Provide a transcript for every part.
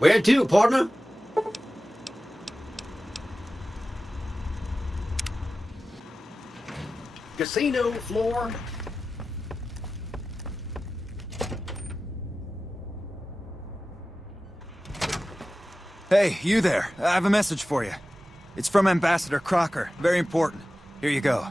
Where to, partner? Casino floor. Hey, you there. I have a message for you. It's from Ambassador Crocker. Very important. Here you go.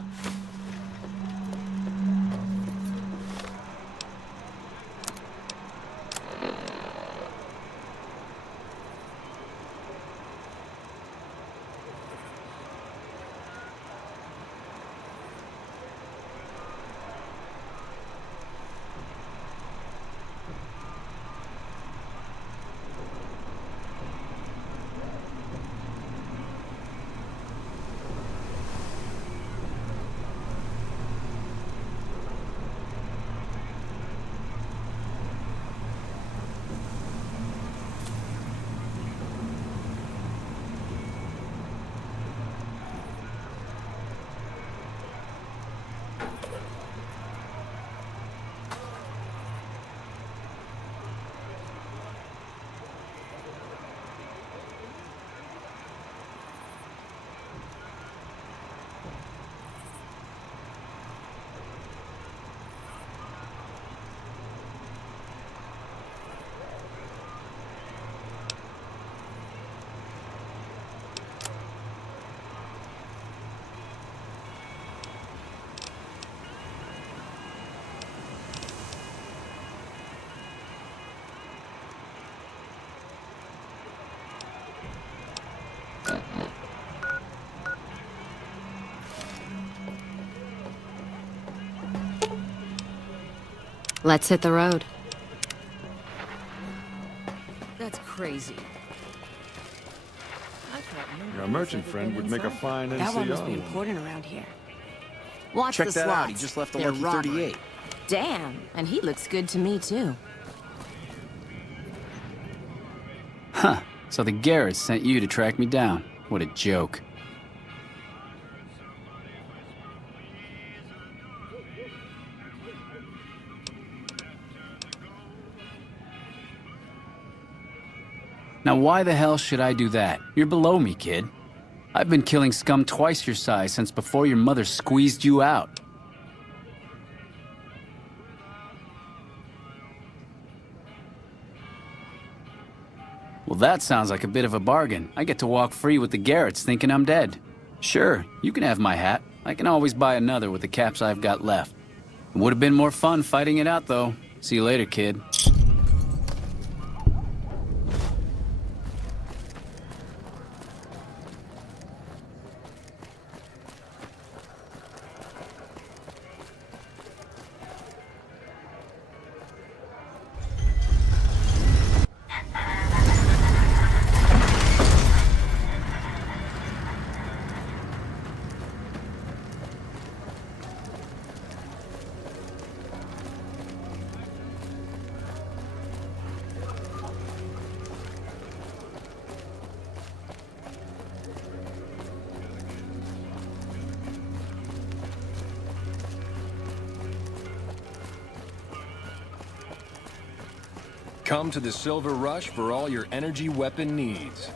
Let's hit the road. That's crazy. Your merchant friend would make a fine That one must NCO. be important around here. Watch Check the that out. He slots. just left the They're Lucky robbery. 38. Damn, and he looks good to me too. Huh. So the Garretts sent you to track me down. What a joke. Now why the hell should I do that? You're below me, kid. I've been killing scum twice your size since before your mother squeezed you out. Well, that sounds like a bit of a bargain. I get to walk free with the Garretts thinking I'm dead. Sure, you can have my hat. I can always buy another with the caps I've got left. It would have been more fun fighting it out, though. See you later, kid. Come to the Silver Rush for all your energy weapon needs.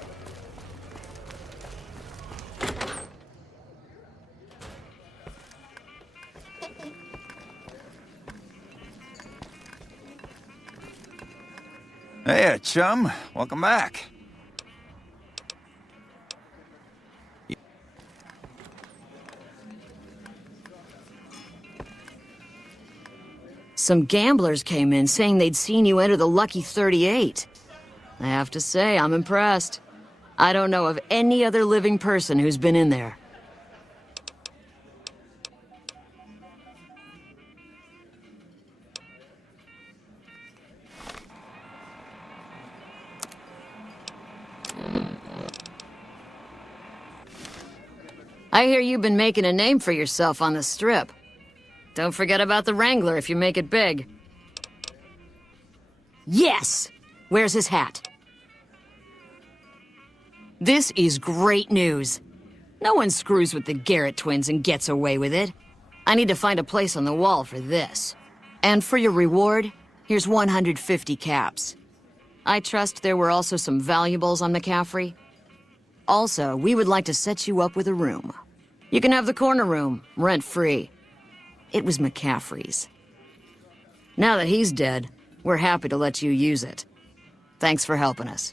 Hey, chum. Welcome back. Some gamblers came in saying they'd seen you enter the Lucky 38. I have to say, I'm impressed. I don't know of any other living person who's been in there. I hear you've been making a name for yourself on the Strip. Don't forget about the Wrangler if you make it big. Yes! Where's his hat? This is great news. No one screws with the Garrett twins and gets away with it. I need to find a place on the wall for this. And for your reward, here's 150 caps. I trust there were also some valuables on McCaffrey. Also, we would like to set you up with a room. You can have the corner room, rent-free. It was McCaffrey's. Now that he's dead, we're happy to let you use it. Thanks for helping us.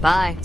Bye.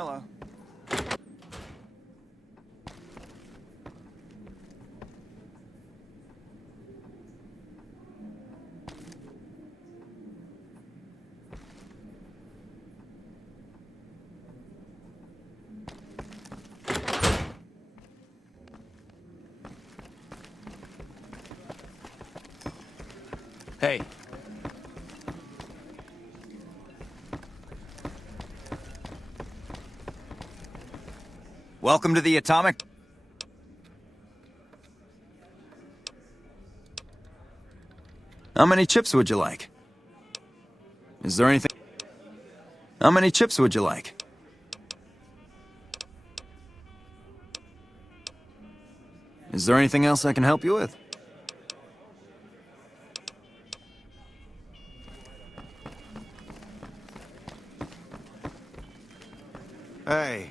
Hello. Hey. Welcome to the Atomic... How many chips would you like? Is there anything... How many chips would you like? Is there anything else I can help you with? Hey.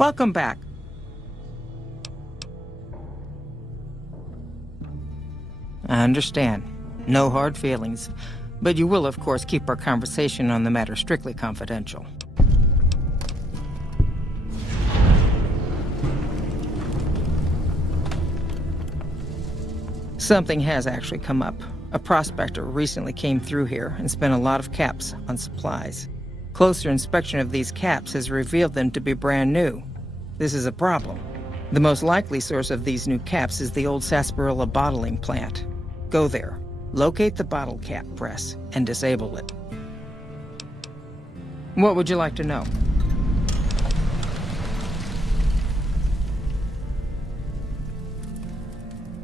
Welcome back. I understand. No hard feelings. But you will, of course, keep our conversation on the matter strictly confidential. Something has actually come up. A prospector recently came through here and spent a lot of caps on supplies. Closer inspection of these caps has revealed them to be brand new. This is a problem. The most likely source of these new caps is the old sarsaparilla bottling plant. Go there, locate the bottle cap press, and disable it. What would you like to know?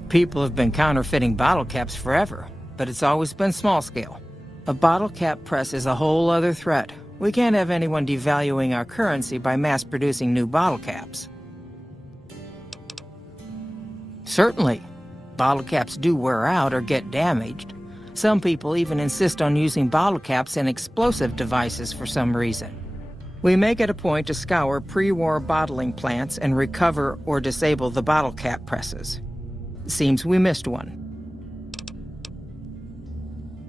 People have been counterfeiting bottle caps forever, but it's always been small scale. A bottle cap press is a whole other threat. We can't have anyone devaluing our currency by mass-producing new bottle caps. Certainly. Bottle caps do wear out or get damaged. Some people even insist on using bottle caps in explosive devices for some reason. We make it a point to scour pre-war bottling plants and recover or disable the bottle cap presses. Seems we missed one.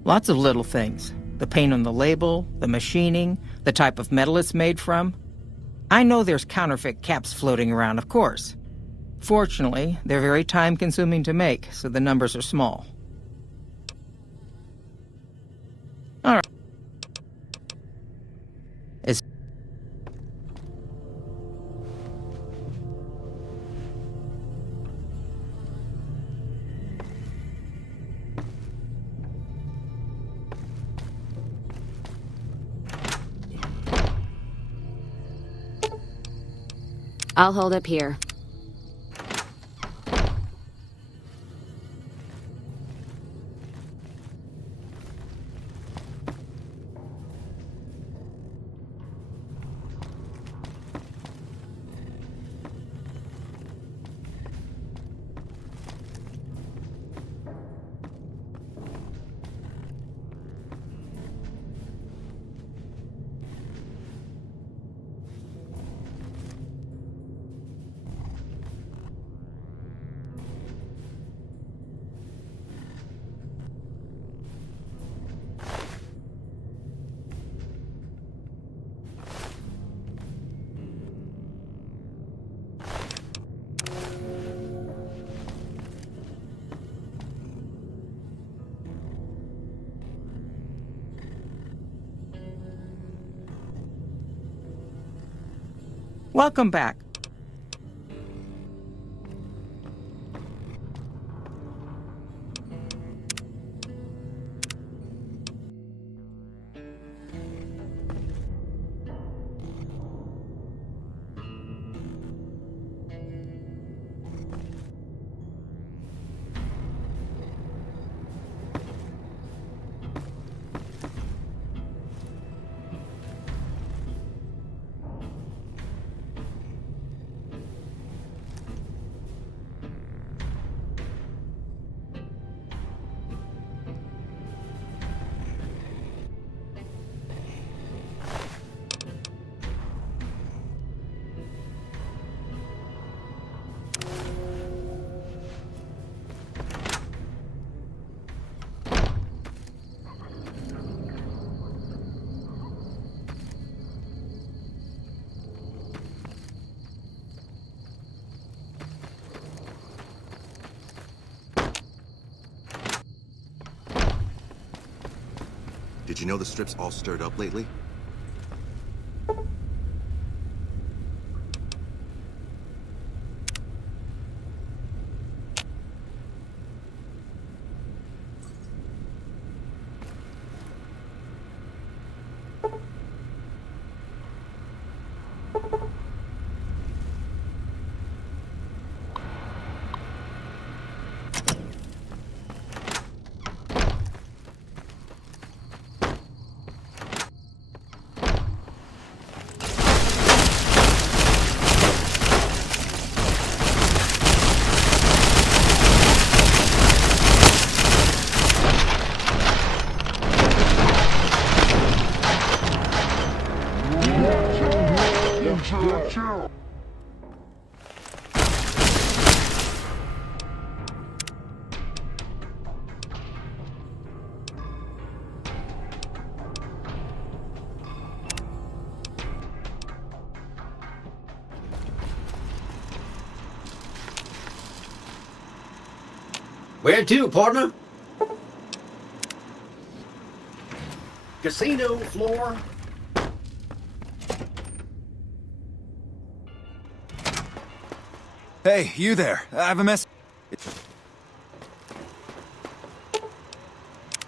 Lots of little things. The paint on the label, the machining, the type of metal it's made from. I know there's counterfeit caps floating around, of course. Fortunately, they're very time-consuming to make, so the numbers are small. All right. I'll hold up here. Welcome back. Did you know the strip's all stirred up lately? Where to, partner? Casino floor. Hey, you there. I have a message.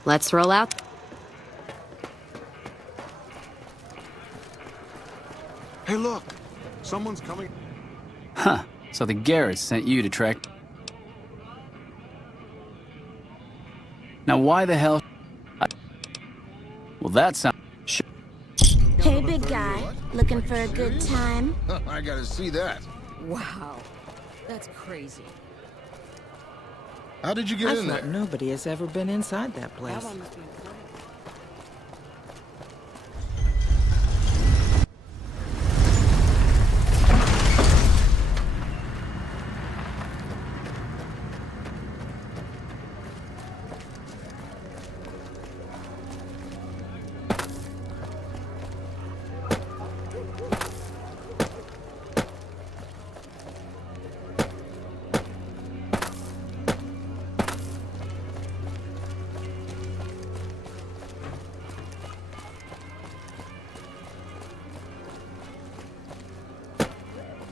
Let's roll out. Hey, look! Someone's coming. Huh. So the Garretts sent you to track... Now why the hell... Well, that sounds... Hey, big guy. Looking for a good time? I gotta see that. Wow. That's crazy. How did you get I in thought there? nobody has ever been inside that place.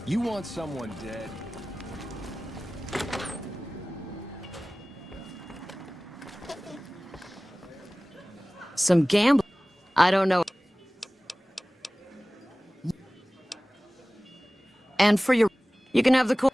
You want someone dead? Some gambling. I don't know. And for your... You can have the cool...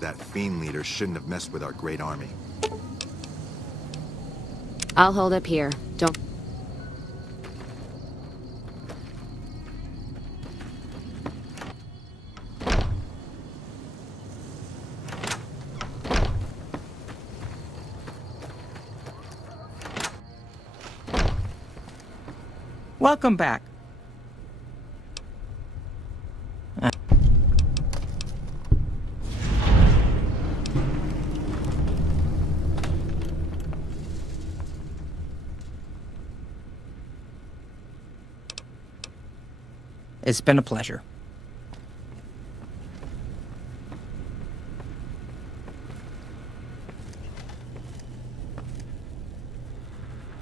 That fiend leader shouldn't have messed with our great army. I'll hold up here. Don't... Welcome back. It's been a pleasure.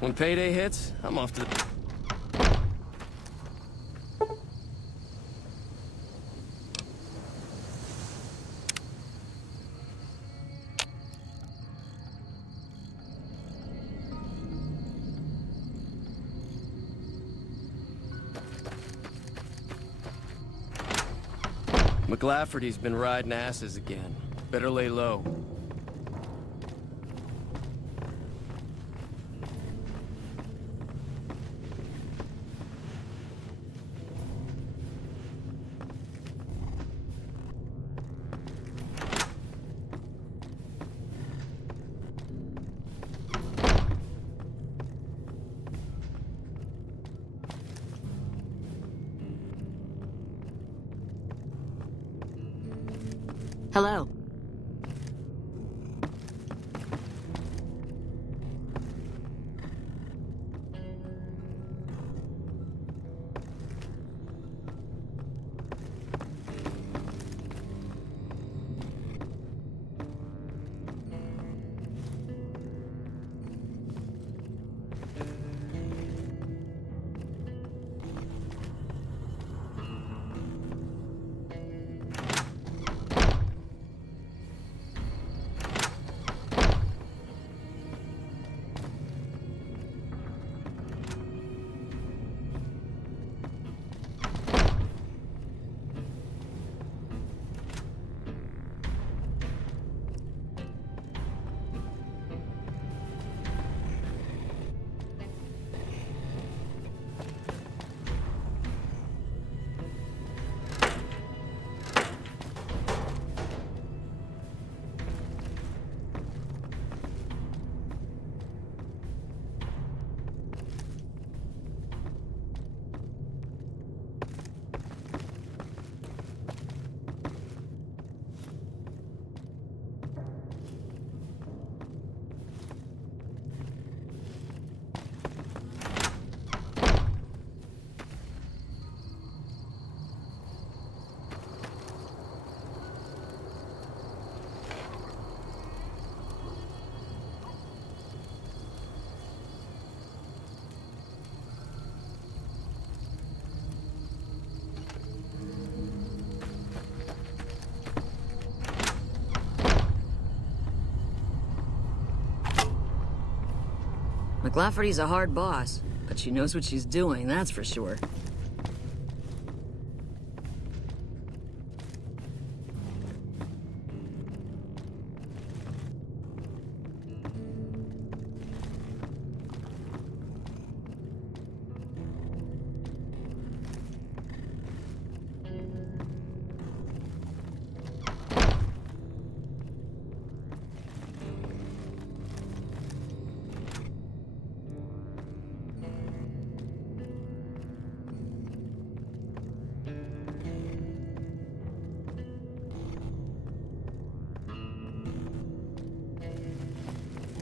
When payday hits, I'm off to the... McLafferty's been riding asses again. Better lay low. Hello. McLafferty's a hard boss, but she knows what she's doing, that's for sure.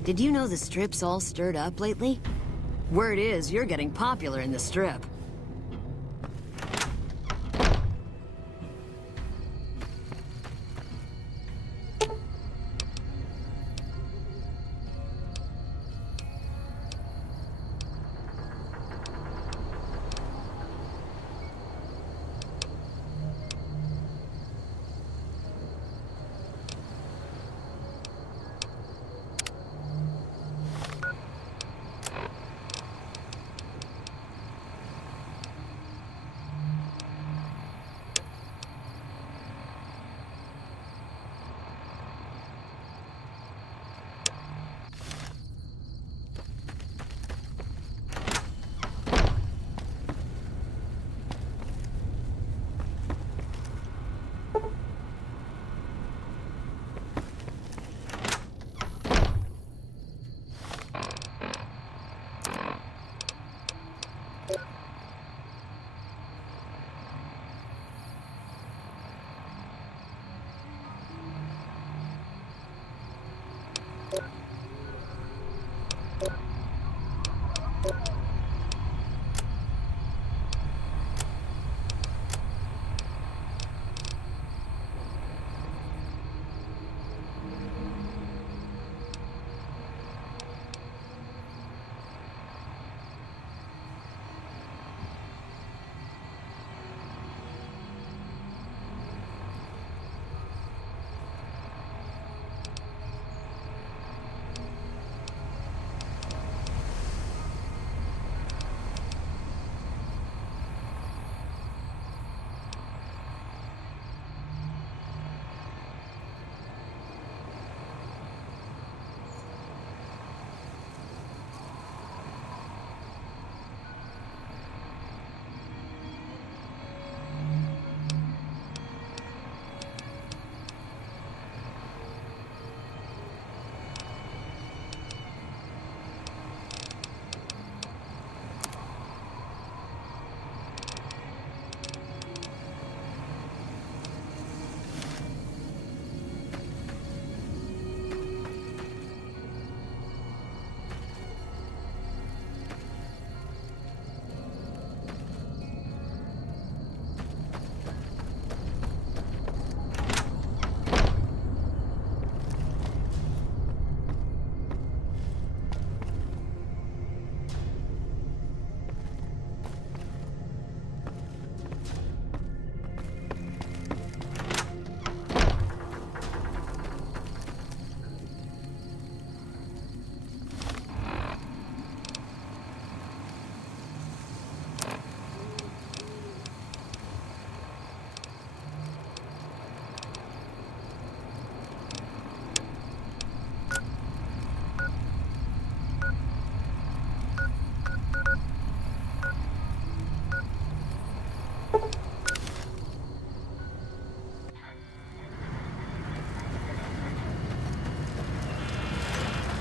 Did you know the Strip's all stirred up lately? Word is, you're getting popular in the Strip.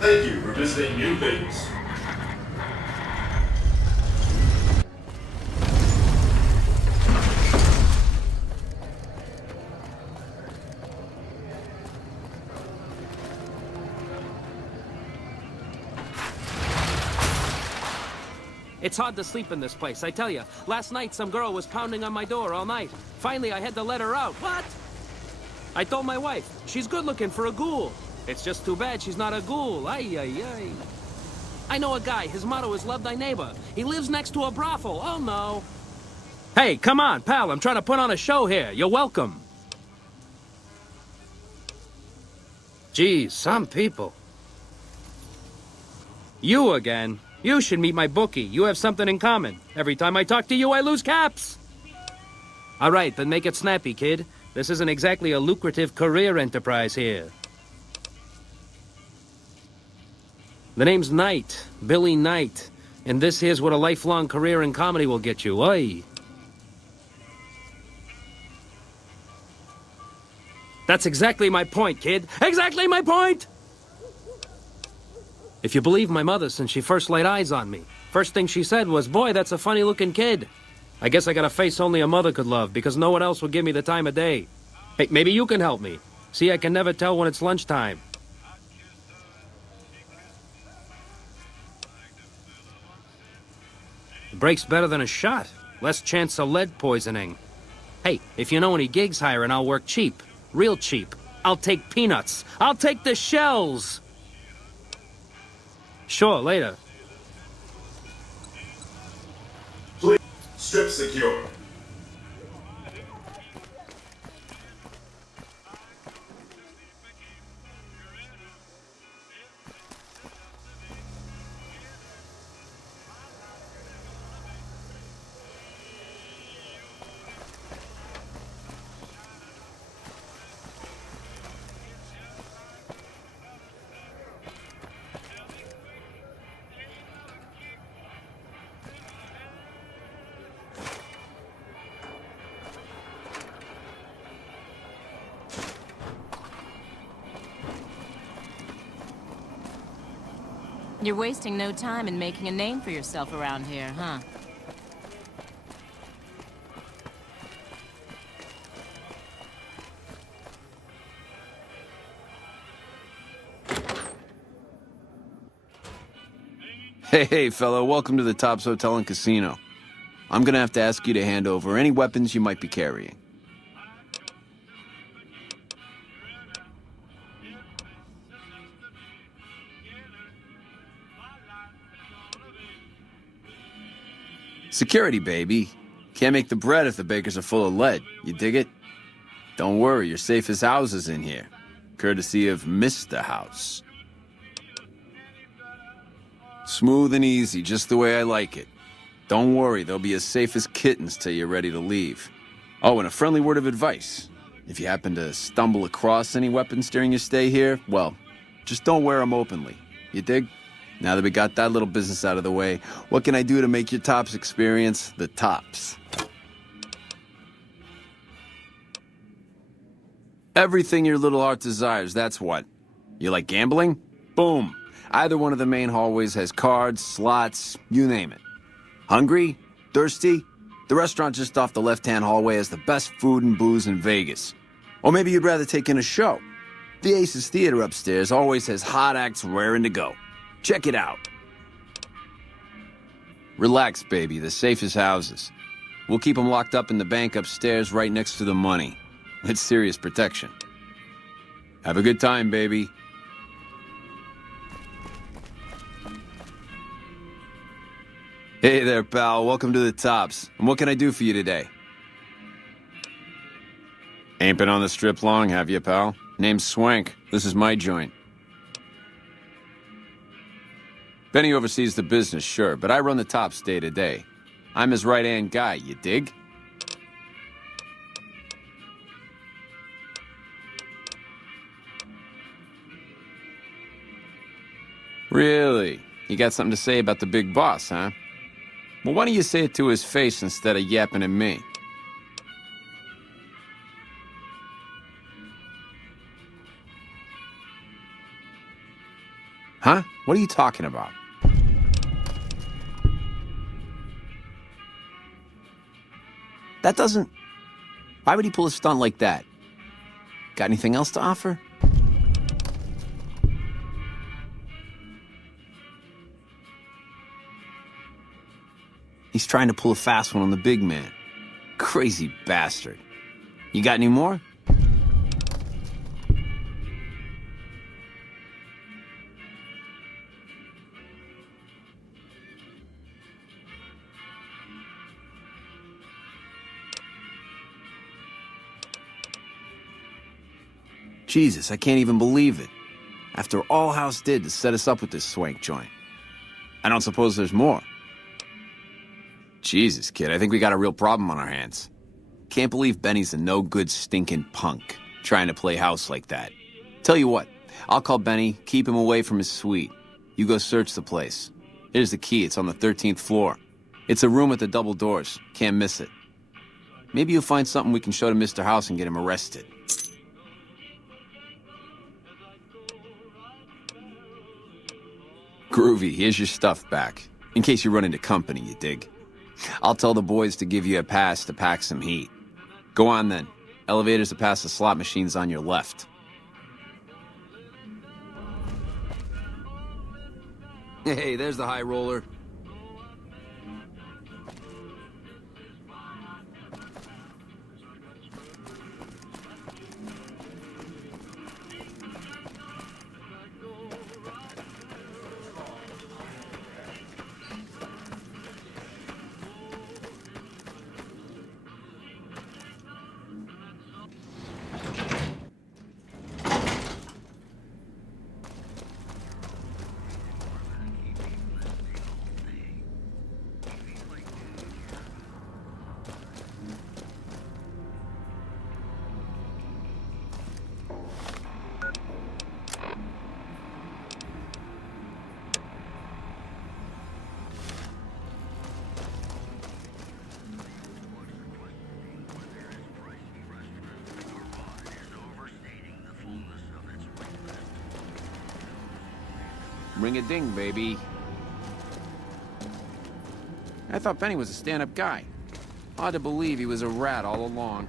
Thank you for visiting New Vegas. It's hard to sleep in this place, I tell you. Last night, some girl was pounding on my door all night. Finally, I had to let her out. What? I told my wife. She's good looking for a ghoul. It's just too bad she's not a ghoul. Ay, ay, ay. I know a guy. His motto is love thy neighbor. He lives next to a brothel. Oh, no. Hey, come on, pal. I'm trying to put on a show here. You're welcome. Geez, some people. You again. You should meet my bookie. You have something in common. Every time I talk to you, I lose caps. All right, then make it snappy, kid. This isn't exactly a lucrative career enterprise here. The name's Knight, Billy Knight. And this here's what a lifelong career in comedy will get you. Oi. That's exactly my point, kid. Exactly my point! If you believe my mother since she first laid eyes on me, first thing she said was, boy, that's a funny-looking kid. I guess I got a face only a mother could love, because no one else would give me the time of day. Hey, maybe you can help me. See, I can never tell when it's lunchtime. It breaks better than a shot. Less chance of lead poisoning. Hey, if you know any gigs hiring, I'll work cheap. Real cheap. I'll take peanuts. I'll take the shells. Sure, later. Please, strip secure. You're wasting no time in making a name for yourself around here, huh? Hey, fellow, welcome to the Tops Hotel and Casino. I'm gonna have to ask you to hand over any weapons you might be carrying. Security, baby. Can't make the bread if the bakers are full of lead. You dig it? Don't worry, you're safe as houses in here. Courtesy of Mr. House. Smooth and easy, just the way I like it. Don't worry, they'll be as safe as kittens till you're ready to leave. Oh, and a friendly word of advice. If you happen to stumble across any weapons during your stay here, well, just don't wear them openly. You dig? Now that we got that little business out of the way, what can I do to make your Tops experience the tops? Everything your little heart desires, that's what. You like gambling? Boom. Either one of the main hallways has cards, slots, you name it. Hungry? Thirsty? The restaurant just off the left-hand hallway has the best food and booze in Vegas. Or maybe you'd rather take in a show. The Aces Theater upstairs always has hot acts raring to go. Check it out. Relax, baby. The safest houses. We'll keep them locked up in the bank upstairs right next to the money. It's serious protection. Have a good time, baby. Hey there, pal. Welcome to the Tops. And what can I do for you today? Ain't been on the strip long, have you, pal? Name's Swank. This is my joint. Benny oversees the business, sure, but I run the Tops day to day. I'm his right-hand guy, you dig? Really? You got something to say about the big boss, huh? Well, why don't you say it to his face instead of yapping at me? Huh? What are you talking about? That doesn't... Why would he pull a stunt like that? Got anything else to offer? He's trying to pull a fast one on the big man. Crazy bastard. You got any more? Jesus, I can't even believe it. After all House did to set us up with this swank joint. I don't suppose there's more. Jesus, kid, I think we got a real problem on our hands. Can't believe Benny's a no-good stinking punk, trying to play house like that. Tell you what, I'll call Benny, keep him away from his suite. You go search the place. Here's the key, it's on the 13th floor. It's a room with the double doors, can't miss it. Maybe you'll find something we can show to Mr. House and get him arrested. Groovy, here's your stuff back. In case you run into company, you dig? I'll tell the boys to give you a pass to pack some heat. Go on then. Elevators are past the slot machines on your left. Hey, there's the high roller. Ring a ding, baby. I thought Benny was a stand-up guy. Hard to believe he was a rat all along.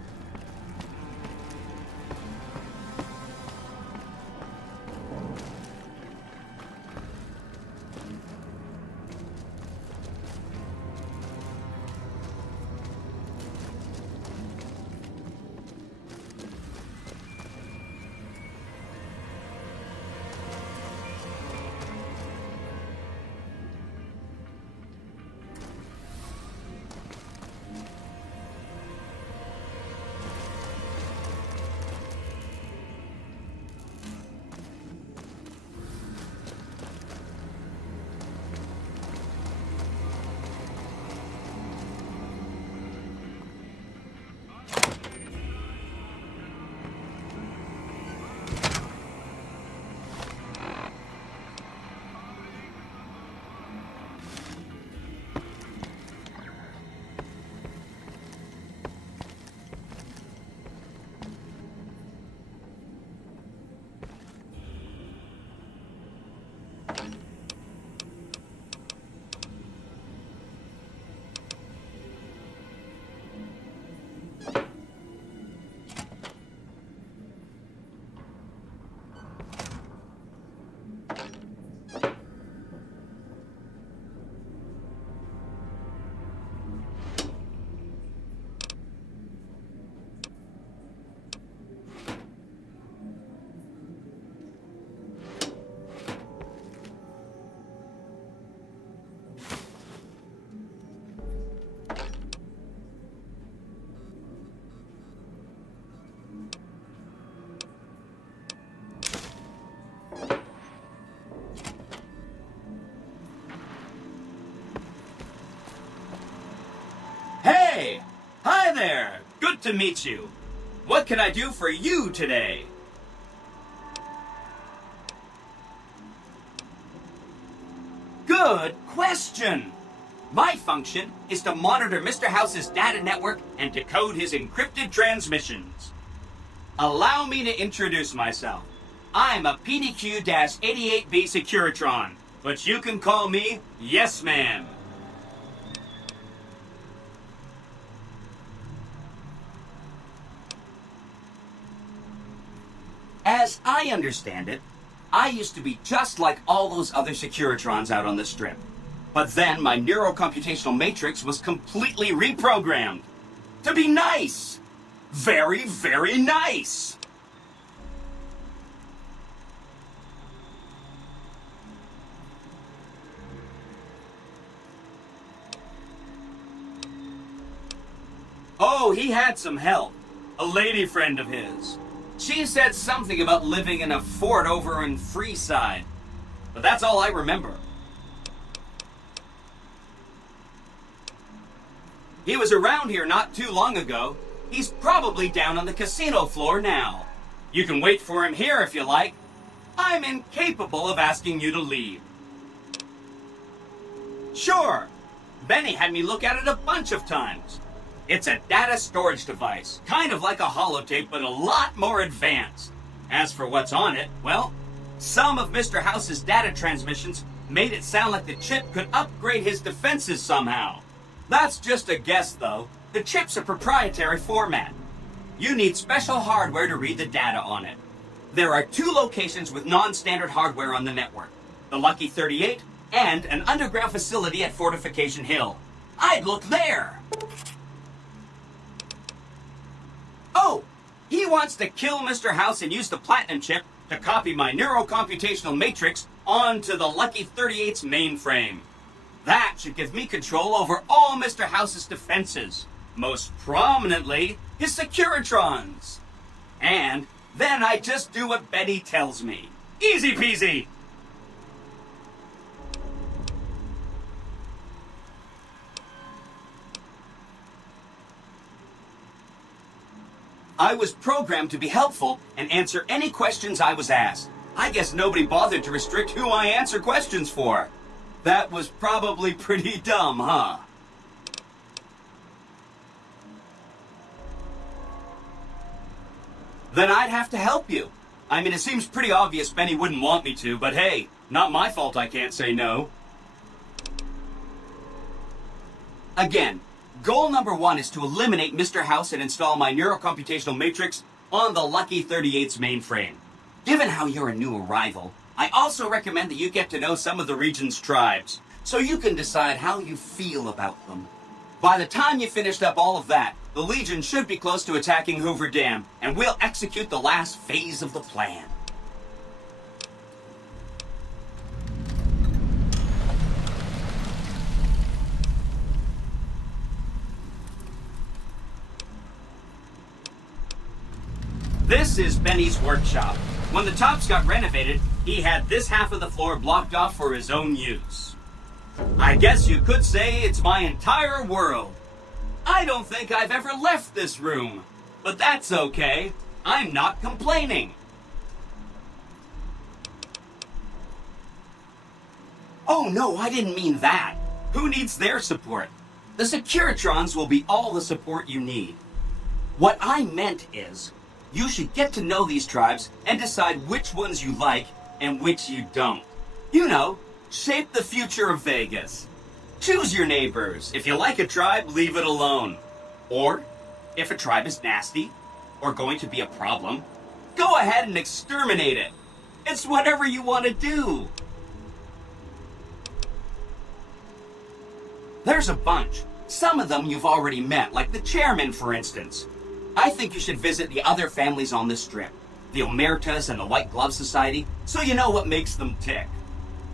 Hey! Hi there! Good to meet you. What can I do for you today? Good question! My function is to monitor Mr. House's data network and decode his encrypted transmissions. Allow me to introduce myself. I'm a PDQ-88B Securitron, but you can call me Yes Man. As I understand it, I used to be just like all those other Securitrons out on the strip. But then my neurocomputational matrix was completely reprogrammed. To be nice! Very, very nice! Oh, he had some help. A lady friend of his. She said something about living in a fort over in Freeside. But that's all I remember. He was around here not too long ago. He's probably down on the casino floor now. You can wait for him here if you like. I'm incapable of asking you to leave. Sure. Benny had me look at it a bunch of times. It's a data storage device, kind of like a holotape, but a lot more advanced. As for what's on it, well, some of Mr. House's data transmissions made it sound like the chip could upgrade his defenses somehow. That's just a guess, though. The chip's a proprietary format. You need special hardware to read the data on it. There are 2 locations with non-standard hardware on the network. The Lucky 38 and an underground facility at Fortification Hill. I'd look there! Oh! He wants to kill Mr. House and use the Platinum chip to copy my neurocomputational matrix onto the Lucky 38's mainframe. That should give me control over all Mr. House's defenses. Most prominently, his Securitrons. And then I just do what Betty tells me. Easy peasy! I was programmed to be helpful and answer any questions I was asked. I guess nobody bothered to restrict who I answer questions for. That was probably pretty dumb, huh? Then I'd have to help you. I mean, it seems pretty obvious Benny wouldn't want me to, but hey, not my fault I can't say no. Again, goal number 1 is to eliminate Mr. House and install my neurocomputational matrix on the Lucky 38's mainframe. Given how you're a new arrival, I also recommend that you get to know some of the region's tribes, so you can decide how you feel about them. By the time you finished up all of that, the Legion should be close to attacking Hoover Dam, and we'll execute the last phase of the plan. This is Benny's workshop. When the tops got renovated, he had this half of the floor blocked off for his own use. I guess you could say it's my entire world. I don't think I've ever left this room, but that's okay. I'm not complaining. Oh no, I didn't mean that. Who needs their support? The Securitrons will be all the support you need. What I meant is, you should get to know these tribes and decide which ones you like and which you don't. You know, shape the future of Vegas. Choose your neighbors. If you like a tribe, leave it alone. Or, if a tribe is nasty or going to be a problem, go ahead and exterminate it. It's whatever you want to do. There's a bunch. Some of them you've already met, like the chairman, for instance. I think you should visit the other families on this strip, the Omertas and the White Glove Society, so you know what makes them tick.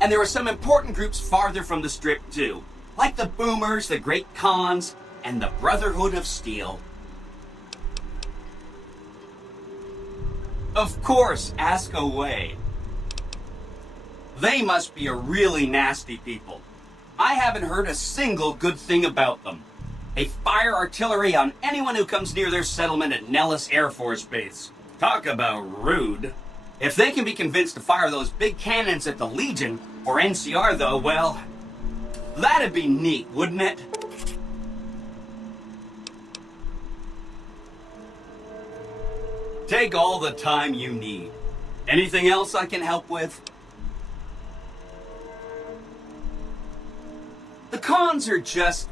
And there are some important groups farther from the strip, too, like the Boomers, the Great Khans, and the Brotherhood of Steel. Of course, ask away. They must be a really nasty people. I haven't heard a single good thing about them. They fire artillery on anyone who comes near their settlement at Nellis Air Force Base. Talk about rude. If they can be convinced to fire those big cannons at the Legion, or NCR though, well, that'd be neat, wouldn't it? Take all the time you need. Anything else I can help with? The Khans are just...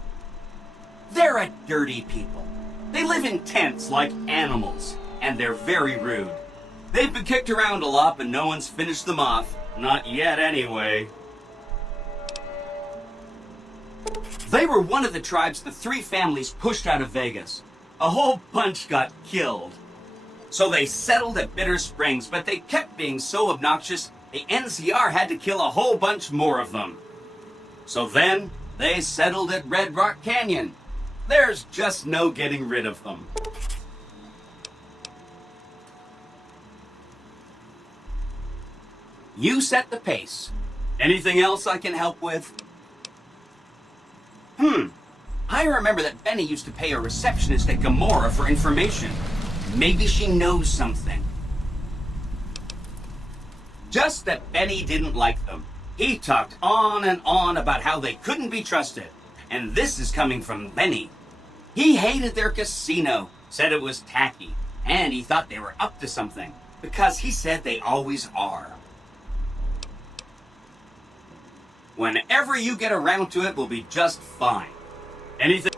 they're a dirty people. They live in tents like animals, and they're very rude. They've been kicked around a lot, but no one's finished them off. Not yet, anyway. They were one of the tribes the 3 families pushed out of Vegas. A whole bunch got killed. So they settled at Bitter Springs, but they kept being so obnoxious, the NCR had to kill a whole bunch more of them. So then, they settled at Red Rock Canyon. There's just no getting rid of them. You set the pace. Anything else I can help with? I remember that Benny used to pay a receptionist at Gamora for information. Maybe she knows something. Just that Benny didn't like them. He talked on and on about how they couldn't be trusted. And this is coming from Benny. He hated their casino, said it was tacky, and he thought they were up to something, because he said they always are. Whenever you get around to it, we'll be just fine. Anything?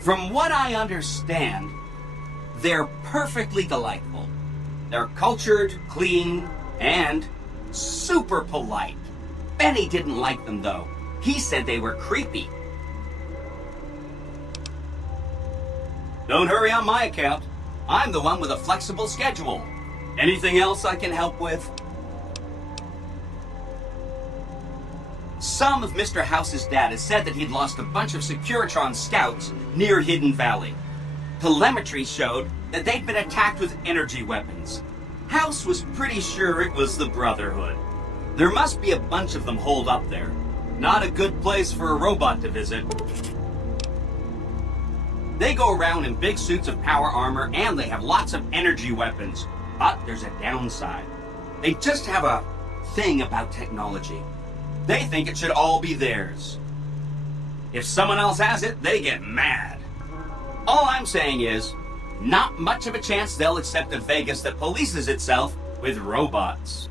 From what I understand, they're perfectly delightful. They're cultured, clean, and super polite. Benny didn't like them, though. He said they were creepy. Don't hurry on my account. I'm the one with a flexible schedule. Anything else I can help with? Some of Mr. House's data said that he'd lost a bunch of Securitron scouts near Hidden Valley. Telemetry showed that they'd been attacked with energy weapons. House was pretty sure it was the Brotherhood. There must be a bunch of them holed up there. Not a good place for a robot to visit. They go around in big suits of power armor, and they have lots of energy weapons. But there's a downside. They just have a thing about technology. They think it should all be theirs. If someone else has it, they get mad. All I'm saying is, not much of a chance they'll accept a Vegas that polices itself with robots.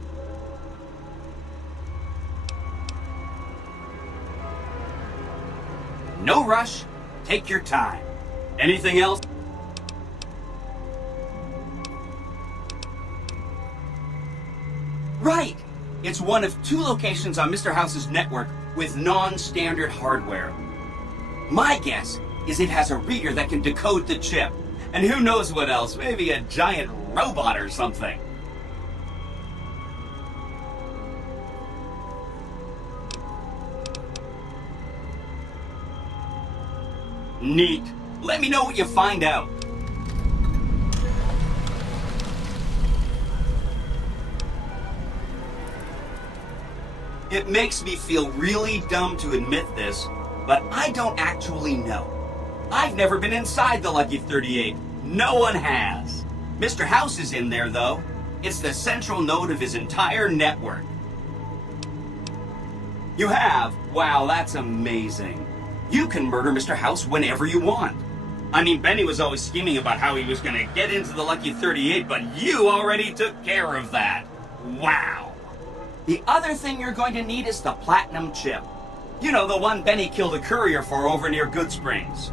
No rush. Take your time. Anything else? Right! It's one of 2 locations on Mr. House's network with non-standard hardware. My guess is it has a reader that can decode the chip. And who knows what else, maybe a giant robot or something. Neat. Let me know what you find out. It makes me feel really dumb to admit this, but I don't actually know. I've never been inside the Lucky 38. No one has. Mr. House is in there, though. It's the central node of his entire network. You have? Wow, that's amazing. You can murder Mr. House whenever you want. I mean, Benny was always scheming about how he was going to get into the Lucky 38, but you already took care of that. Wow. The other thing you're going to need is the platinum chip. You know, the one Benny killed a courier for over near Goodsprings.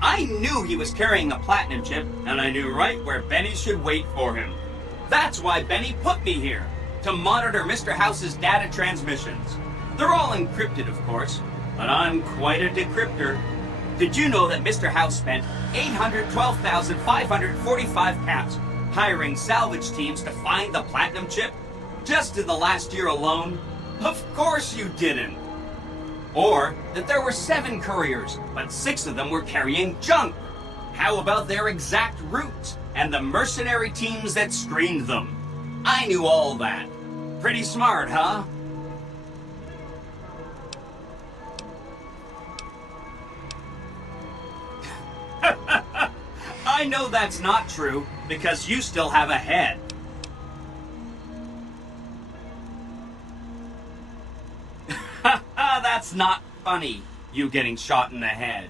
I knew he was carrying a platinum chip, and I knew right where Benny should wait for him. That's why Benny put me here, to monitor Mr. House's data transmissions. They're all encrypted, of course, but I'm quite a decryptor. Did you know that Mr. House spent 812,545 caps hiring salvage teams to find the platinum chip? Just in the last year alone? Of course you didn't. Or that there were 7 couriers, but 6 of them were carrying junk. How about their exact routes and the mercenary teams that screened them? I knew all that. Pretty smart, huh? I know that's not true, because you still have a head. That's not funny. you getting shot in the head.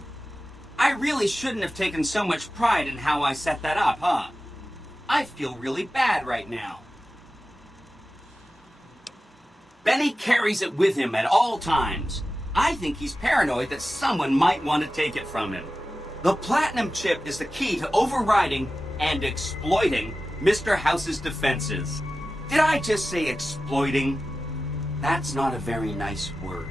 I really shouldn't have taken so much pride in how I set that up, huh? I feel really bad right now. Benny carries it with him at all times. I think he's paranoid that someone might want to take it from him. The Platinum Chip is the key to overriding and exploiting Mr. House's defenses. Did I just say exploiting? That's not a very nice word.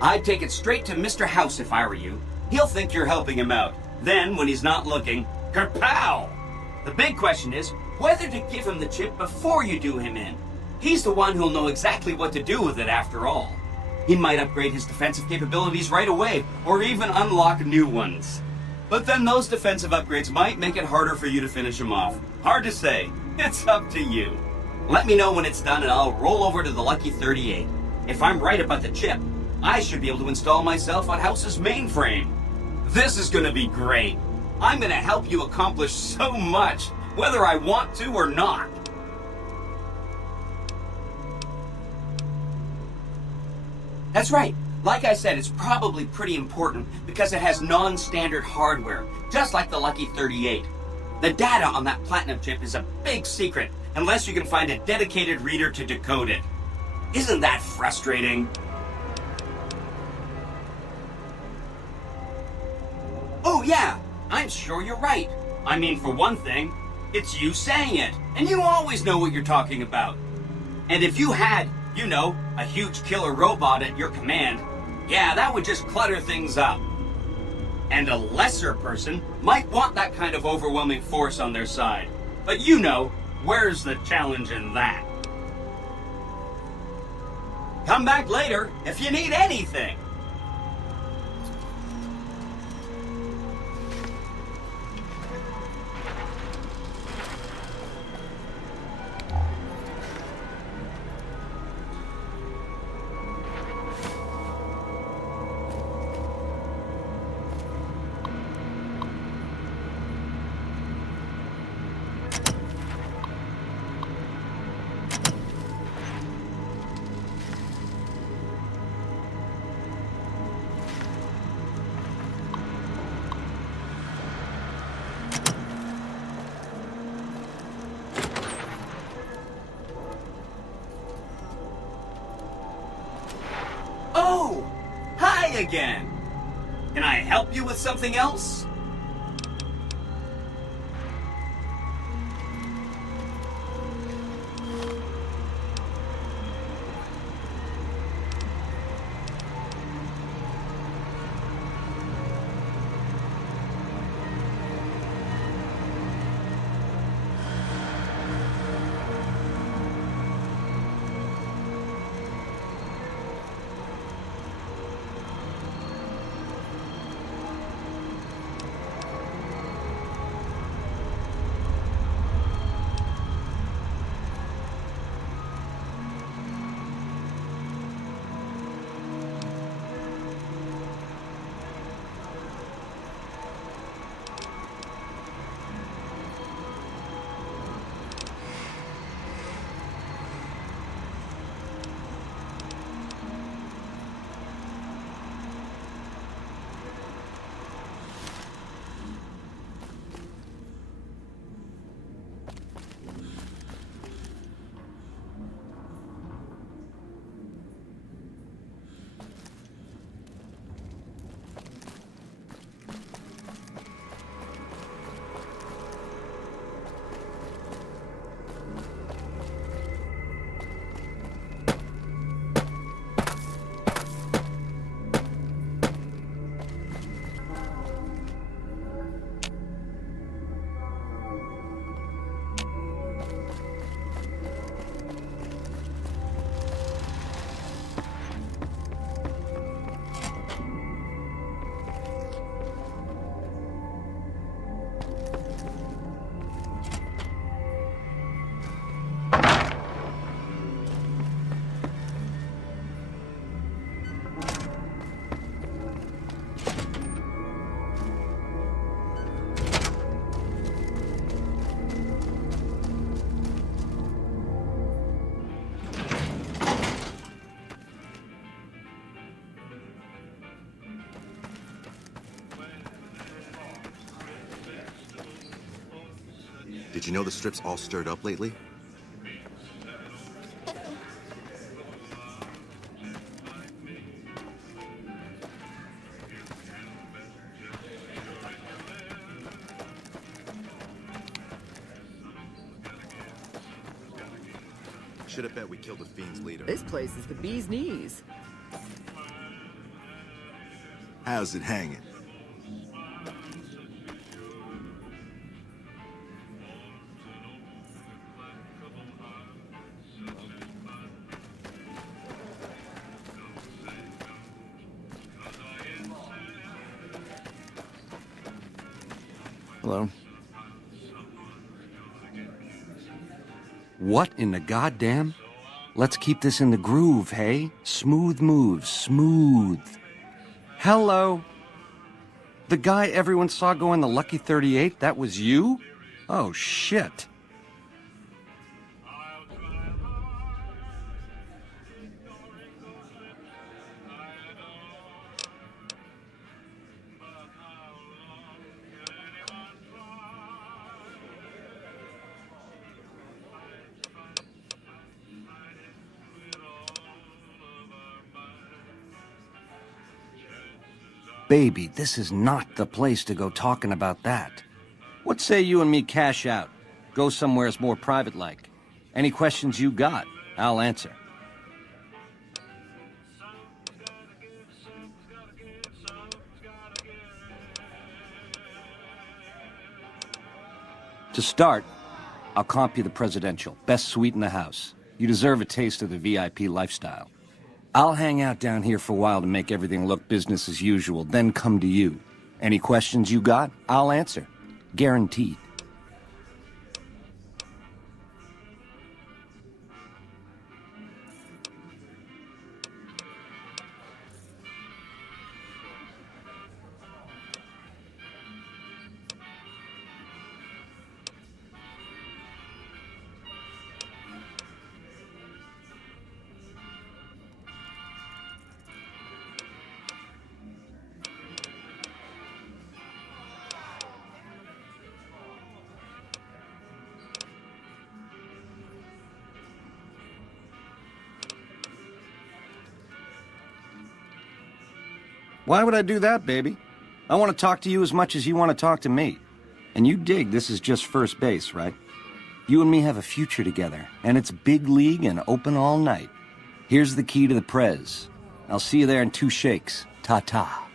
I'd take it straight to Mr. House if I were you. He'll think you're helping him out. Then, when he's not looking, kerpow! The big question is whether to give him the chip before you do him in. He's the one who'll know exactly what to do with it after all. He might upgrade his defensive capabilities right away, or even unlock new ones. But then those defensive upgrades might make it harder for you to finish him off. Hard to say. It's up to you. Let me know when it's done and I'll roll over to the Lucky 38. If I'm right about the chip, I should be able to install myself on House's mainframe. This is gonna be great. I'm gonna help you accomplish so much, whether I want to or not. That's right. Like I said, it's probably pretty important because it has non-standard hardware, just like the Lucky 38. The data on that Platinum chip is a big secret, unless you can find a dedicated reader to decode it. Isn't that frustrating? Oh yeah, I'm sure you're right. I mean, for one thing, it's you saying it, and you always know what you're talking about. And if you had, you know, a huge killer robot at your command, yeah, that would just clutter things up. And a lesser person might want that kind of overwhelming force on their side. But you know, where's the challenge in that? Come back later if you need anything. Oh! Hi again! Can I help you with something else? Did you know the strip's all stirred up lately? Should have bet we killed the Fiend's leader. This place is the bee's knees. How's it hanging? Hello. What in the goddamn? Let's keep this in the groove, hey? Smooth moves, smooth. Hello? The guy everyone saw go in the Lucky 38, that was you? Oh, shit. Baby, this is not the place to go talking about that. What say you and me cash out? Go somewheres more private-like. Any questions you got, I'll answer. To start, I'll comp you the presidential. Best suite in the house. You deserve a taste of the VIP lifestyle. I'll hang out down here for a while to make everything look business as usual, then come to you. Any questions you got, I'll answer. Guaranteed. Why would I do that, baby? I want to talk to you as much as you want to talk to me. And you dig this is just first base, right? You and me have a future together, and it's big league and open all night. Here's the key to the Prez. I'll see you there in 2 shakes. Ta-ta.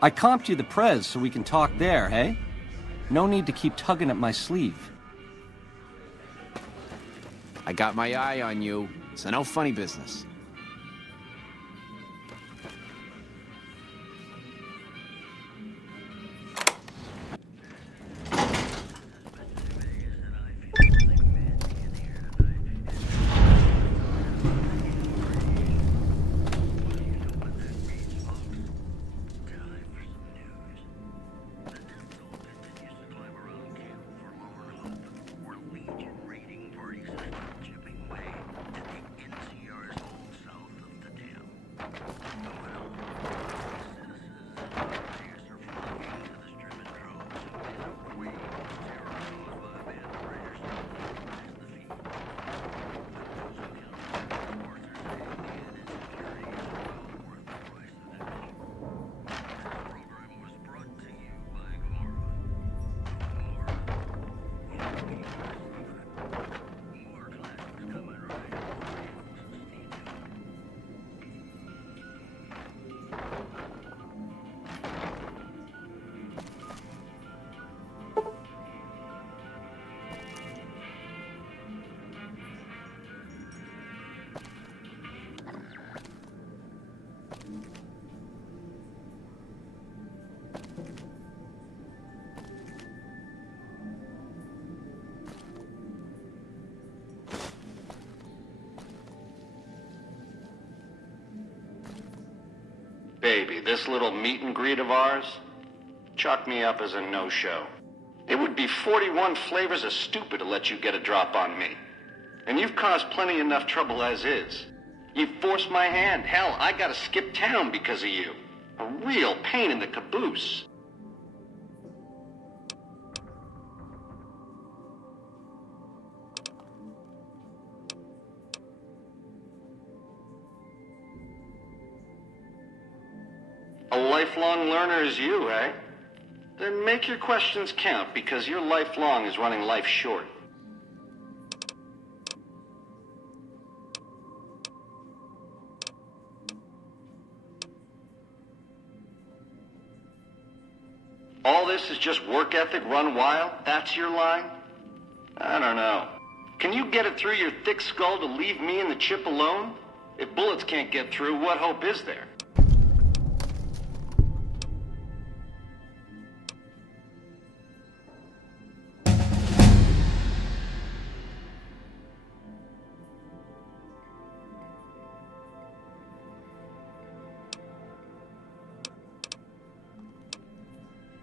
I comped you the Prez so we can talk there, hey? No need to keep tugging at my sleeve. I got my eye on you, so no funny business. Baby, this little meet and greet of ours, chalk me up as a no-show. It would be 41 flavors of stupid to let you get a drop on me. And you've caused plenty enough trouble as is. You've forced my hand. Hell, I gotta skip town because of you. A real pain in the caboose. A lifelong learner is you, eh? Then make your questions count, because your lifelong is running life short. All this is just work ethic run wild? That's your line? I don't know. Can you get it through your thick skull to leave me and the chip alone? If bullets can't get through, what hope is there?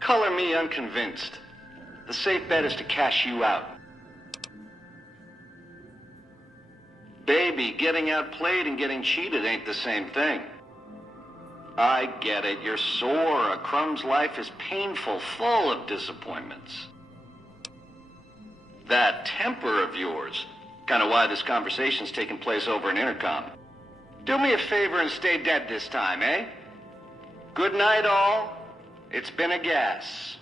Color me unconvinced. The safe bet is to cash you out. Baby, getting outplayed and getting cheated ain't the same thing. I get it, you're sore. A Crumb's life is painful, full of disappointments. That temper of yours, kind of why this conversation's taking place over an intercom. Do me a favor and stay dead this time, eh? Good night, all. It's been a gas.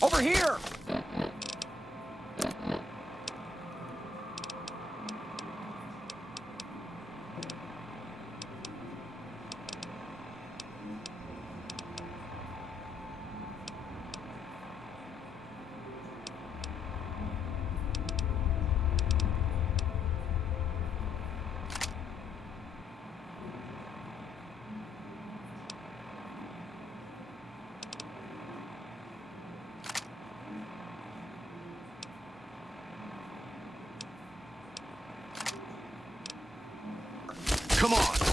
Over here! Come on!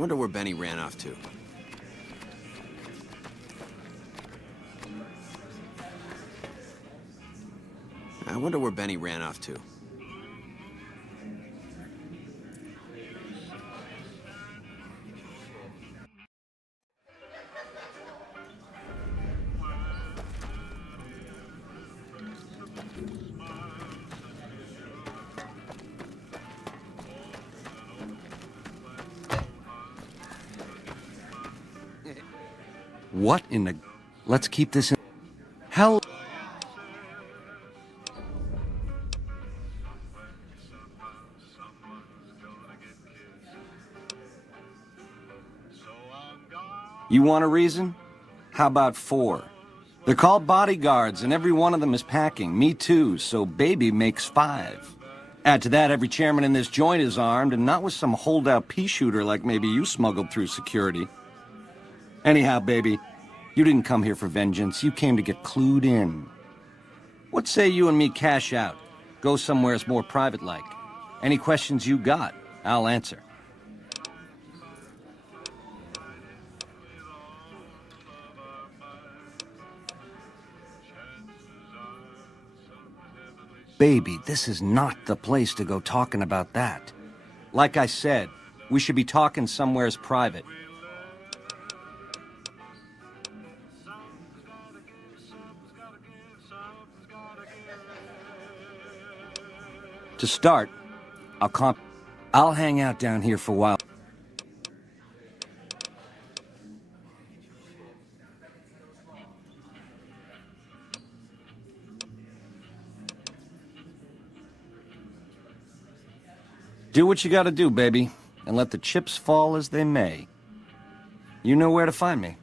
wonder where Benny ran off to. I wonder where Benny ran off to. What in the... Let's keep this in... Hell... You want a reason? How about 4? They're called bodyguards, and every one of them is packing. Me too, so baby makes 5. Add to that, every chairman in this joint is armed, and not with some holdout pea shooter like maybe you smuggled through security. Anyhow, baby, you didn't come here for vengeance. You came to get clued in. What say you and me cash out? Go somewheres more private-like. Any questions you got, I'll answer. Baby, this is not the place to go talking about that. Like I said, we should be talking somewheres private. To start, I'll hang out down here for a while. Do what you gotta do, baby, and let the chips fall as they may. You know where to find me.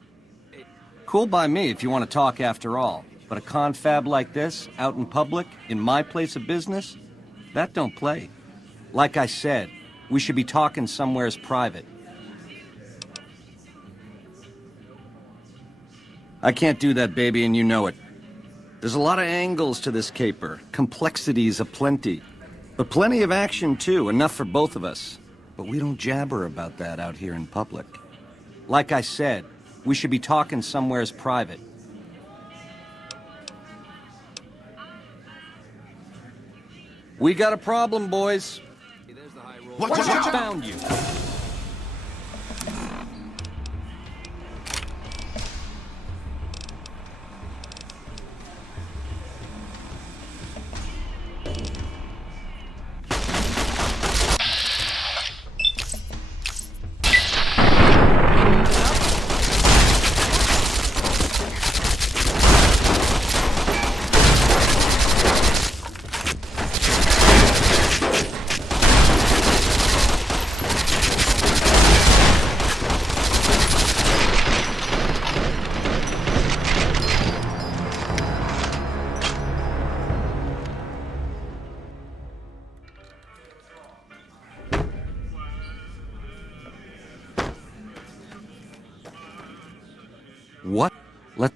Cool by me if you want to talk after all, but a confab like this, out in public, in my place of business, that don't play. Like I said, we should be talking somewheres private. I can't do that, baby, and you know it. There's a lot of angles to this caper, complexities aplenty. But plenty of action, too, enough for both of us. But we don't jabber about that out here in public. Like I said, we should be talking somewheres private. We got a problem, boys. Watch out! Found you. What? Let...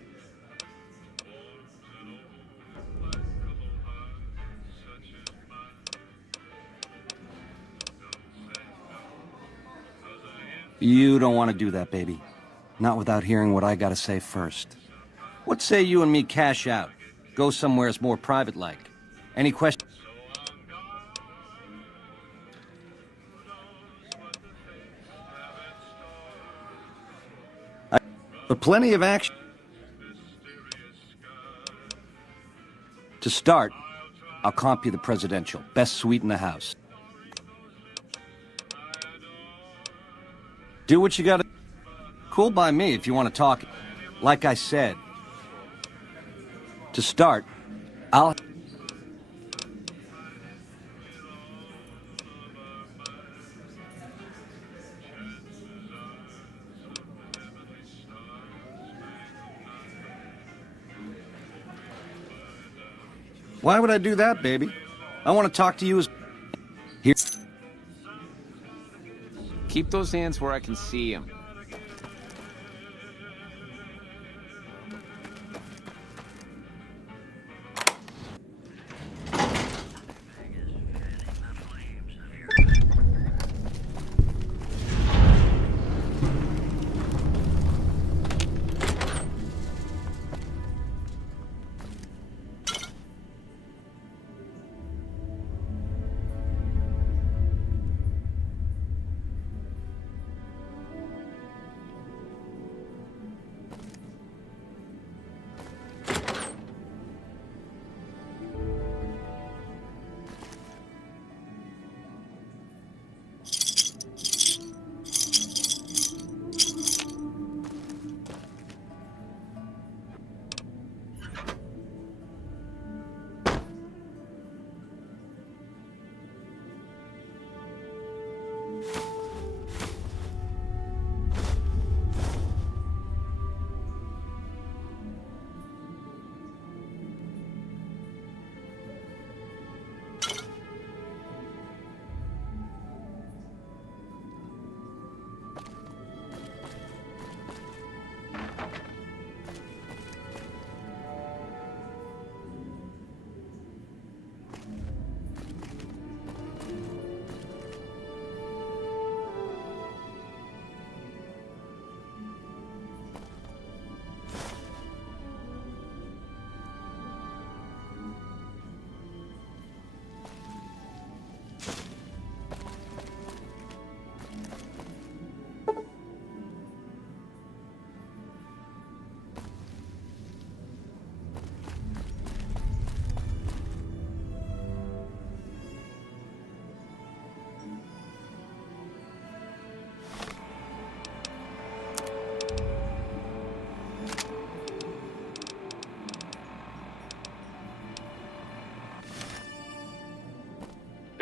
You don't want to do that, baby. Not without hearing what I gotta say first. What say you and me cash out? Go somewheres more private-like. Any questions? But plenty of action. To start, I'll comp you the presidential. Best suite in the house. Do what you gotta... Cool by me if you want to talk. Like I said. To start, I'll... Why would I do that, baby? I want to talk to you as... Here. Keep those hands where I can see them.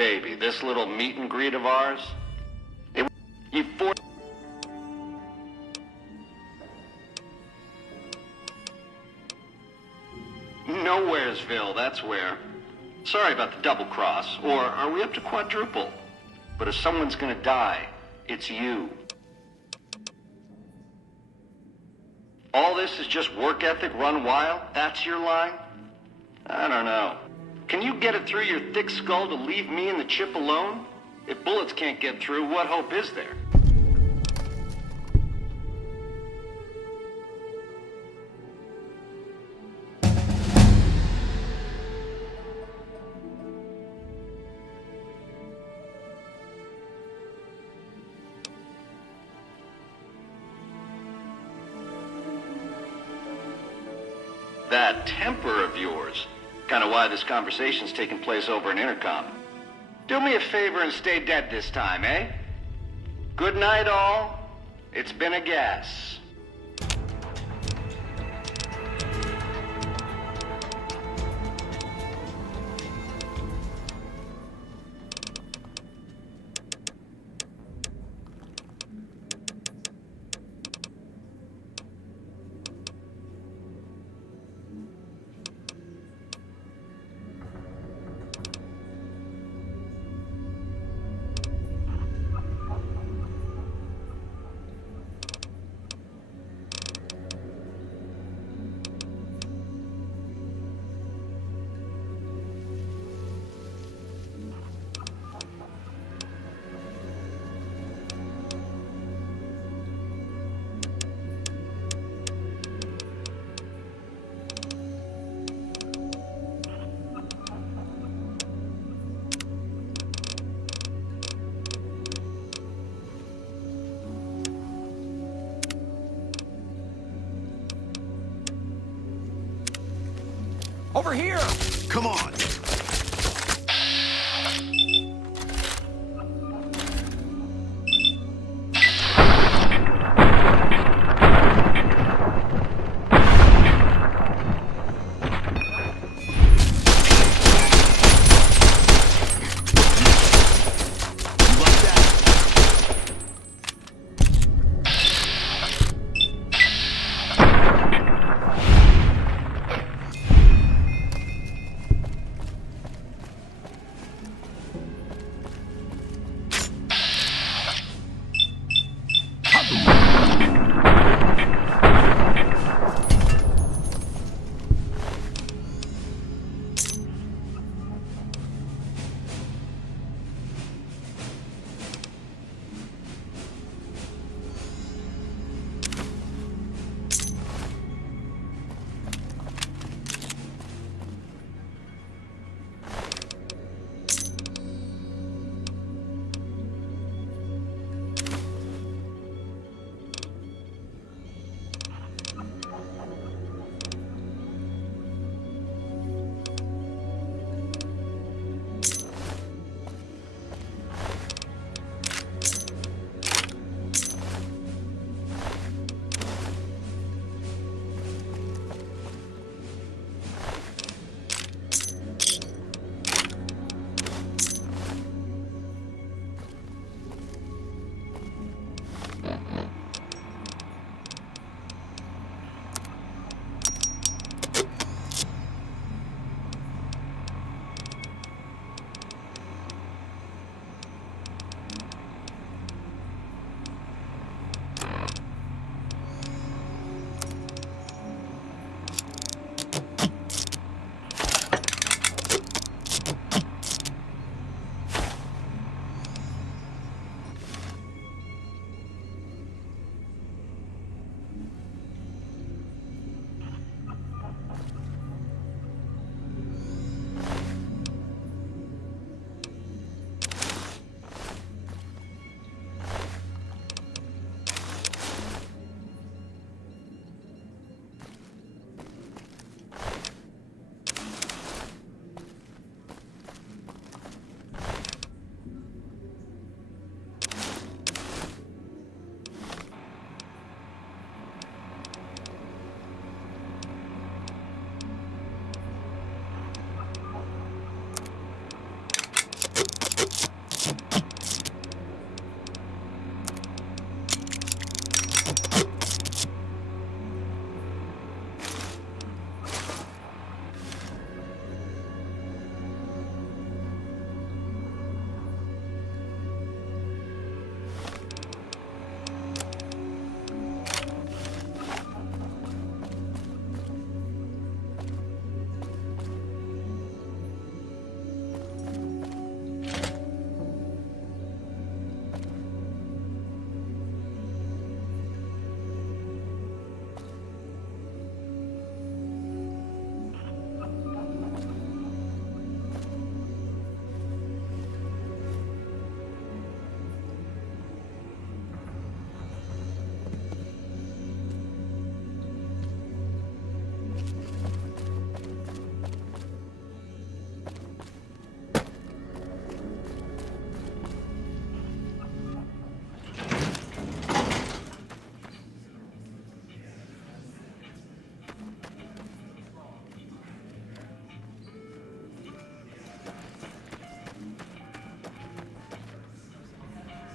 baby, this little meet and greet of ours, Nowheresville, that's where. Sorry about the double cross, or are we up to quadruple? But if someone's gonna die, it's you. All this is just work ethic run wild? That's your line? I don't know. Can you get it through your thick skull to leave me and the chip alone? If bullets can't get through, what hope is there? That temper of yours. Kind of why this conversation's taking place over an intercom. Do me a favor and stay dead this time, eh? Good night, all. It's been a gas. Over here! Come on!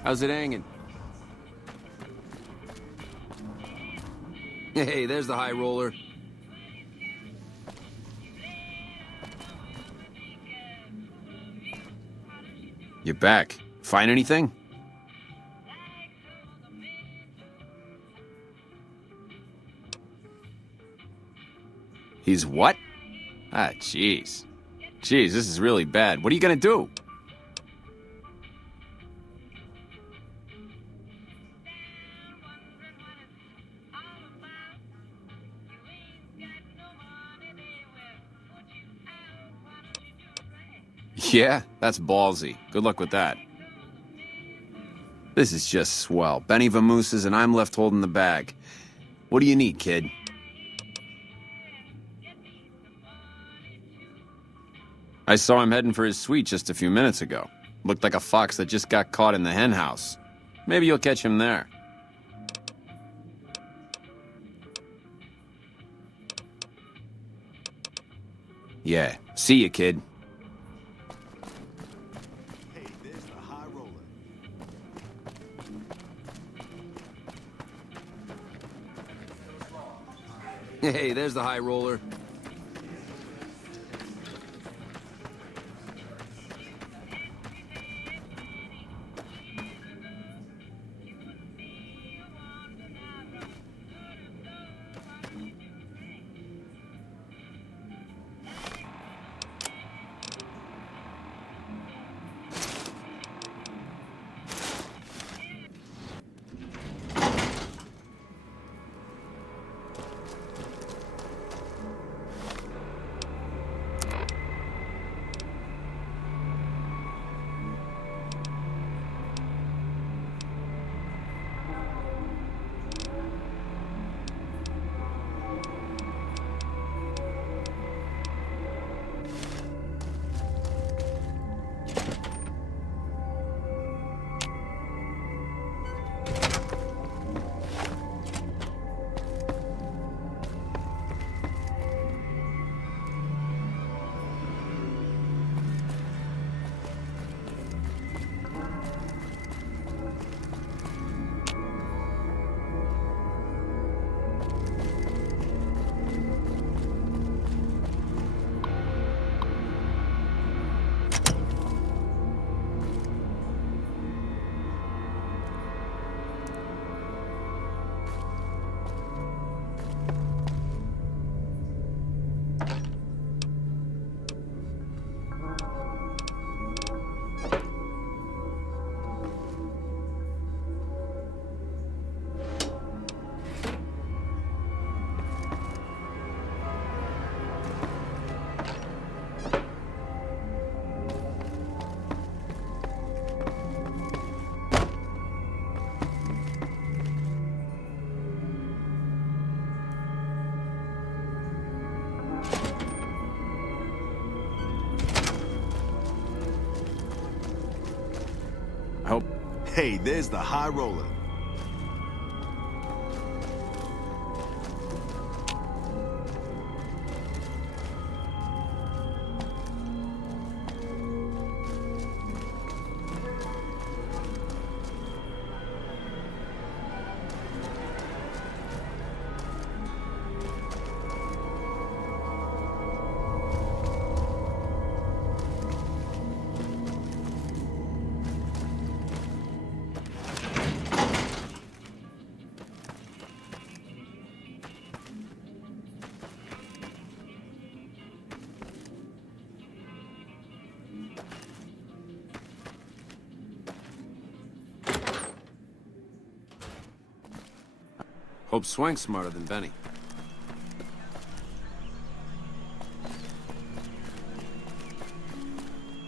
How's it hanging? Hey, there's the high roller. You're back. Find anything? He's what? Ah, jeez. Jeez, this is really bad. What are you gonna do? Yeah, that's ballsy. Good luck with that. This is just swell. Benny Vamooses and I'm left holding the bag. What do you need, kid? I saw him heading for his suite just a few minutes ago. Looked like a fox that just got caught in the hen house. Maybe you'll catch him there. Yeah, see ya, kid. Hey, there's the high roller. Hey, there's the high roller. Hey, there's the high roller. Hope Swank's smarter than Benny.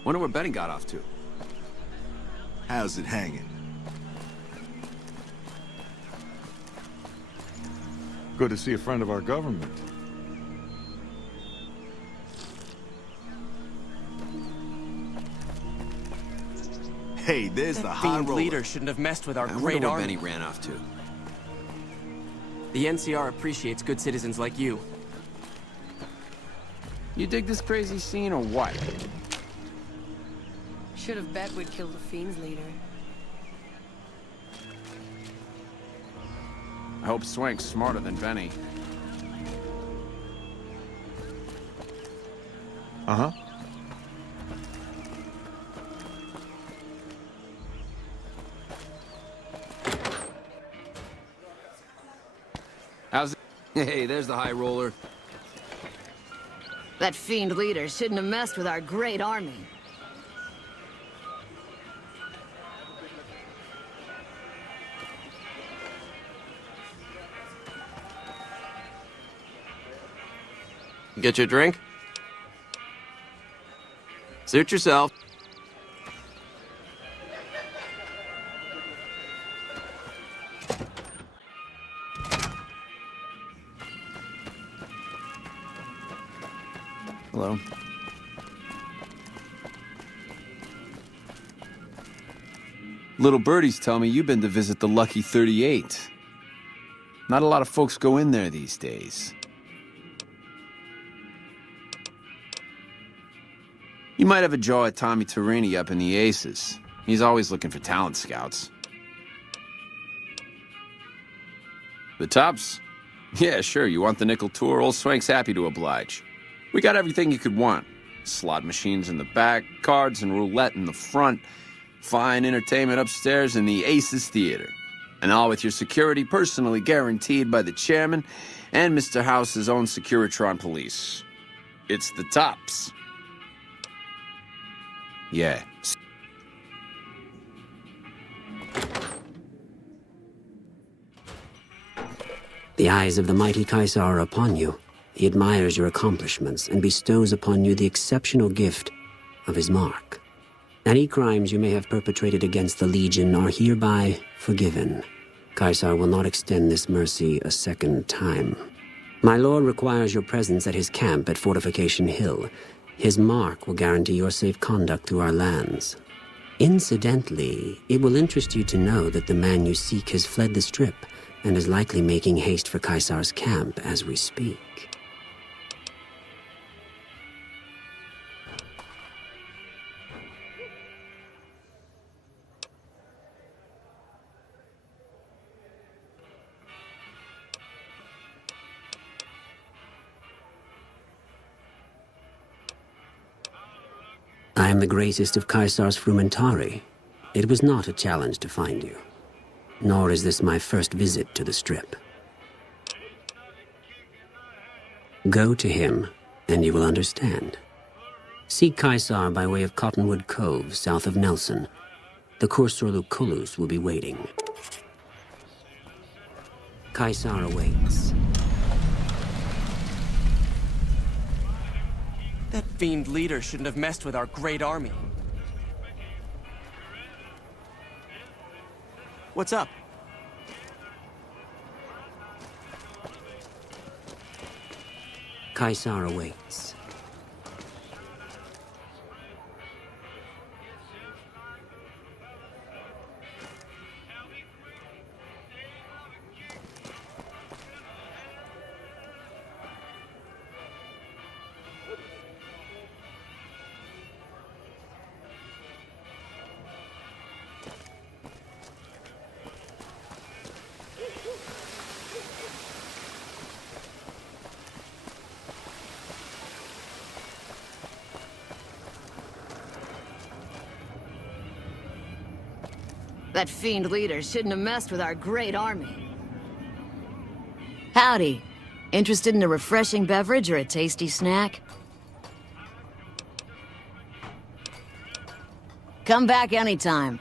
Wonder where Benny got off to. How's it hanging? Good to see a friend of our government. Hey, there's the high roller. Leader shouldn't have messed with our I great wonder where army. Benny ran off to. The NCR appreciates good citizens like you. You dig this crazy scene or what? Should have bet we'd kill the Fiend's leader. hope Swank's smarter than Benny. Uh-huh. How's it? Hey, there's the high roller. That fiend leader shouldn't have messed with our great army. Get your drink? Suit yourself. Hello. Little birdies tell me you've been to visit the Lucky 38. Not a lot of folks go in there these days. You might have a jaw at Tommy Torini up in the Aces. He's always looking for talent scouts. The Tops? Yeah, sure, you want the nickel tour? Old Swank's happy to oblige. We got everything you could want. Slot machines in the back, cards and roulette in the front, fine entertainment upstairs in the Aces Theater. And all with your security personally guaranteed by the chairman and Mr. House's own Securitron police. It's the Tops. Yeah. The eyes of the mighty Caesar are upon you. He admires your accomplishments and bestows upon you the exceptional gift of his mark. Any crimes you may have perpetrated against the Legion are hereby forgiven. Caesar will not extend this mercy a second time. My lord requires your presence at his camp at Fortification Hill. His mark will guarantee your safe conduct through our lands. Incidentally, it will interest you to know that the man you seek has fled the Strip and is likely making haste for Caesar's camp as we speak. I am the greatest of Caesar's Frumentari. It was not a challenge to find you. Nor is this my first visit to the Strip. Go to him, and you will understand. Seek Caesar by way of Cottonwood Cove, south of Nelson. The Cursor Lucullus will be waiting. Caesar awaits. That fiend leader shouldn't have messed with our great army. What's up? Caesar awaits. That fiend leader shouldn't have messed with our great army. Howdy. Interested in a refreshing beverage or a tasty snack? Come back anytime.